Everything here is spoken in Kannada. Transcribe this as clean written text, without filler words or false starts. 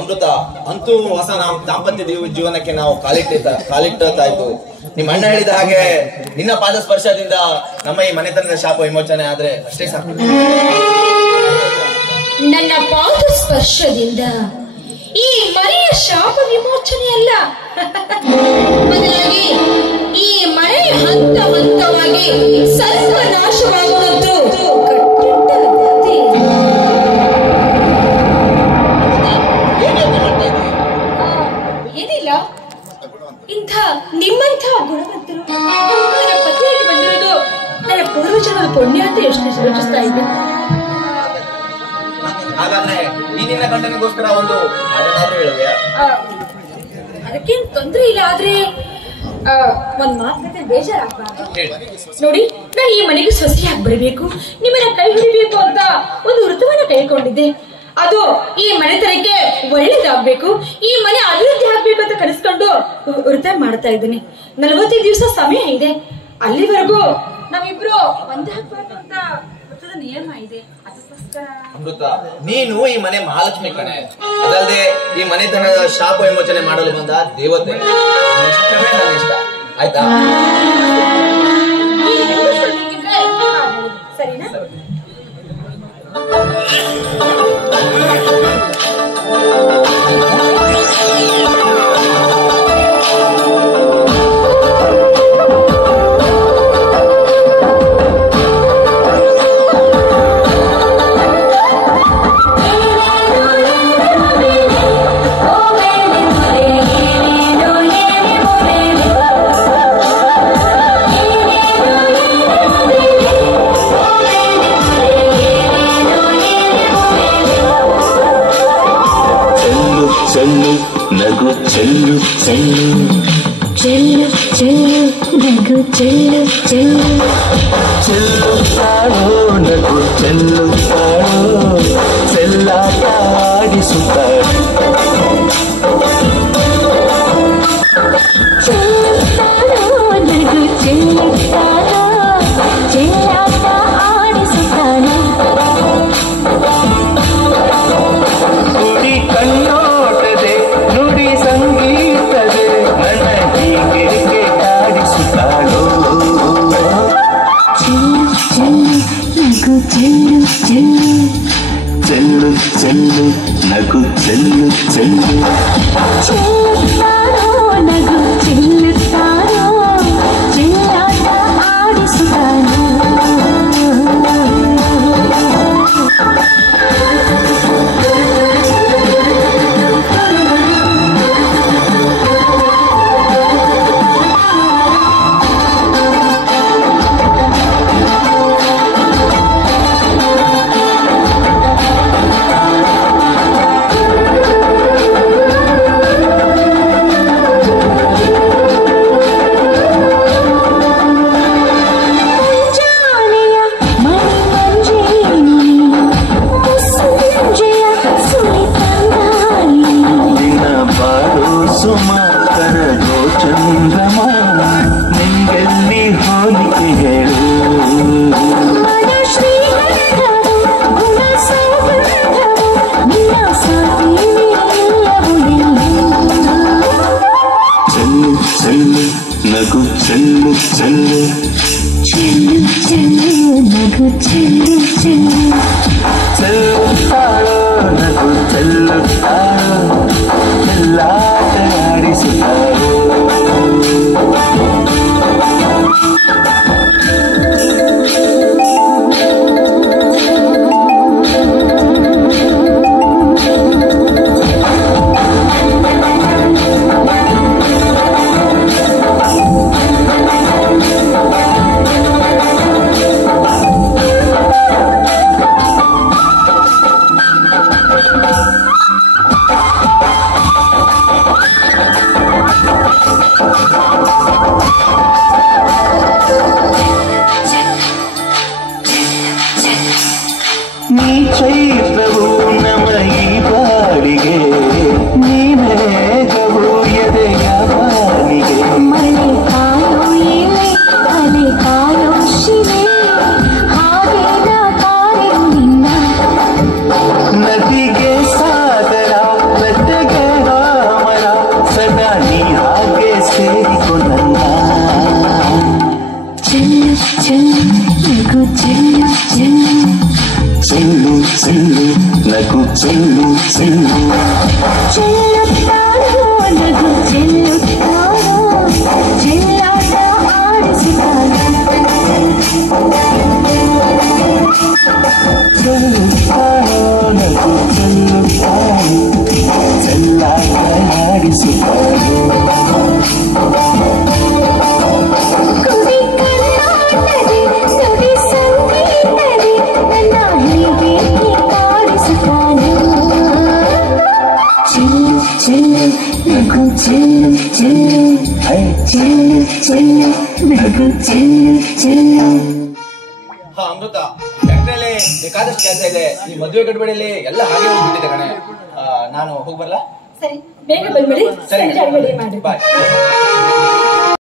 ಅಮೃತ, ಅಂತೂ ಹೊಸ ದಾಂಪತ್ಯ ಜೀವನಕ್ಕೆ ನಾವು ಕಾಲಿಟ್ಟಾಯ್ತು. ನಿಮ್ಮ ಅಣ್ಣ ಹೇಳಿದ ಹಾಗೆ ನಿನ್ನ ಪಾದ ಸ್ಪರ್ಶದಿಂದ ನಮ್ಮ ಈ ಮನೆತನದ ಶಾಪ ವಿಮೋಚನೆ ಆದ್ರೆ ಅಷ್ಟೇ ಸಾಕು. ನನ್ನ ಪಾದ ಸ್ಪರ್ಶದಿಂದ ಈ ಮನೆಯ ಶಾಪ ವಿಮೋಚನೆ ಅಲ್ಲ, ಬದಲಾಗಿ ಈ ಮನೆ ಹಂತ ಹಂತವಾಗಿ ಸರ್ವನಾಶವಾಗುವುದು ಏನಿಲ್ಲ. ಇಂಥ ನಿಮ್ಮಂಥ ಗುಣವಂತರು ನನ್ನ ಪತಿಯಾಗಿ ಬಂದಿರೋದು ನನ್ನ ಪೂರ್ವಜನ ಪುಣ್ಯ ಅಂತ ಎಷ್ಟು ಯೋಚಿಸ್ತಾ ಇದ್ದೆ. ಹಾಗಾದ್ರೆ ಈ ನಿನ್ನ ಗಂಡನಿಗೋಸ್ಕರ ಒಂದು ಹಾಡನ್ನಾದ್ರೂ ಹೇಳುವೆಯಾ? ಅದಕ್ಕೇನು ತೊಂದ್ರೆ ಇಲ್ಲ, ಆದ್ರೆ ಒಂದ್ ಮಾತುಕತೆ ಬೇಜಾರಾಗಬಾರ್ದು. ನೋಡಿ, ನಾನು ಈ ಮನೆಗೆ ಸೊಸೆಯಾಗಿ ಬರಬೇಕು, ನಿಮ್ಮನ್ನ ಕೈ ಹಿಡಿಬೇಕು ಅಂತ ಒಂದು ವೃತ್ತವನ್ನ ಕೈಕೊಂಡಿದ್ದೆ. ಅದು ಈ ಮನೆತನಕ್ಕೆ ಒಳ್ಳೇದಾಗ್ಬೇಕು, ಈ ಮನೆ ಅಭಿವೃದ್ಧಿ ಆಗ್ಬೇಕು ಅಂತ ಕನಸ್ಕೊಂಡು ವೃತ್ತ ಮಾಡ್ತಾ ಇದ್ದೀನಿ. 45 ದಿವಸ ಸಮಯ ಇದೆ. ಅಲ್ಲಿವರೆಗೂ ನಾವಿಬ್ರು ಒಂದಾಗಬಾರ್ದು ಅಂತ ವೃತ್ತದ ನಿಯಮ ಇದೆ. ಅದಕ್ಕೋಸ್ಕರ ಅಮೃತ, ನೀನು ಈ ಮನೆ ಮಹಾಲಕ್ಷ್ಮಿ ಕಣೆ. ಅದಲ್ಲದೆ ಈ ಮನೆತನದ ಶಾಪ ವಿಮೋಚನೆ ಮಾಡಲು ಬಂದ ದೇವತೆ. ಇಷ್ಟವೇ ನನ್ನ ಇಷ್ಟ, ಆಯ್ತಾ? ಸರಿನಾ? ಚೆಲ್ಲು ಚೆಲ್ಲು ಚೆಲ್ಲು ಚೆಲ್ಲು ನಗು ಚೆಲ್ಲು ಚೆಲ್ಲು ಚೆಲ್ಲುತ್ತಾಳೋ ನಗು ಚೆಲ್ಲುತ್ತಾಳೋ ಚೆಲ್ಲಾಟ ಆಡಿಸುತ್ತಾಳೆ ಚೆಲ್ಲುತ್ತಾಳೋ ನಗು ಚೆಲ್ಲುತ್ತಾಳೋ ಚೆಲ್ಲಾಟ ಆಡಿಸುತ್ತಾಳೆ ಕಣ್ಣೋಟದೆ ನುಡಿ ಸಂಗೀತದೆ ನನ್ನ ಹೀಗೆ ಕಾಡಿಸುತ್ತಾಳೋ ಚೆಲ್ಲು ಚೆಲ್ಲು ಚೆಲ್ಲು ನಗು ಚೆಲ್ಲು ಚೆಲ್ಲು ಚೆಲ್ಲು ನಗು ಚೆಲ್ಲುತ್ತಾಳೋ ಚೆಲ್ಲಾಟ ಆಡಿಸುತ್ತಾಳೋ ಚೆಲ್ಲು ಚೆಲ್ಲು ನಗು ಚೆಲ್ಲು ಚೆಲ್ಲು ಚೆಲ್ಲುತ್ತಾರೋ ನಗು ಚೆಲ್ಲುತ್ತಾರೋ ಚೆಲ್ಲಾಟ ಆಡಿಸುತ್ತಾರೋ ಚೆಲ್ಲುತ್ತಾರೋ ನಗು ಚೆಲ್ಲುತ್ತಾರೋ ಚೆಲ್ಲಾಟ ಆಡಿಸುತ್ತಾರೋ ಕುಡಿ ಕಣ್ಣಾಟದೆ ನುಡಿ ಸಂಗೀತದೆ ನನ್ನ ಹೀಗೆ ಕಾಡಿಸುತ್ತಾನೋ ಚೆಲ್ಲು ಚೆಲ್ಲು ನಗು ಚೆಲ್ಲು ಚೆಲ್ಲು ಚೆಲ್ಲು ಚೆಲ್ಲು ನಗು ಚೆಲ್ಲು ಚೆಲ್ಲು. ಹಾ ಅಮೃತ, ಫ್ಯಾಕ್ಟ್ರಿಯಲ್ಲಿ ಬೇಕಾದಷ್ಟು ಕೆಲಸ ಇದೆ. ಈ ಮದುವೆ ಗಡ್ಬಡಿಯಲ್ಲಿ ಎಲ್ಲ ಹಾಗೆ ಹೋಗ್ಬಿಟ್ಟಿದೆ ಕಣೆ. ನಾನು ಹೋಗಿ ಬರ್ಲಾ? ಸರಿ, ಬೇಗ ಬಂದ್ಬಿಡಿ. ಸರಿ ಸಂಜೆ ಅಡುಗೆ ಮಾಡಿ. ಬಾಯ್.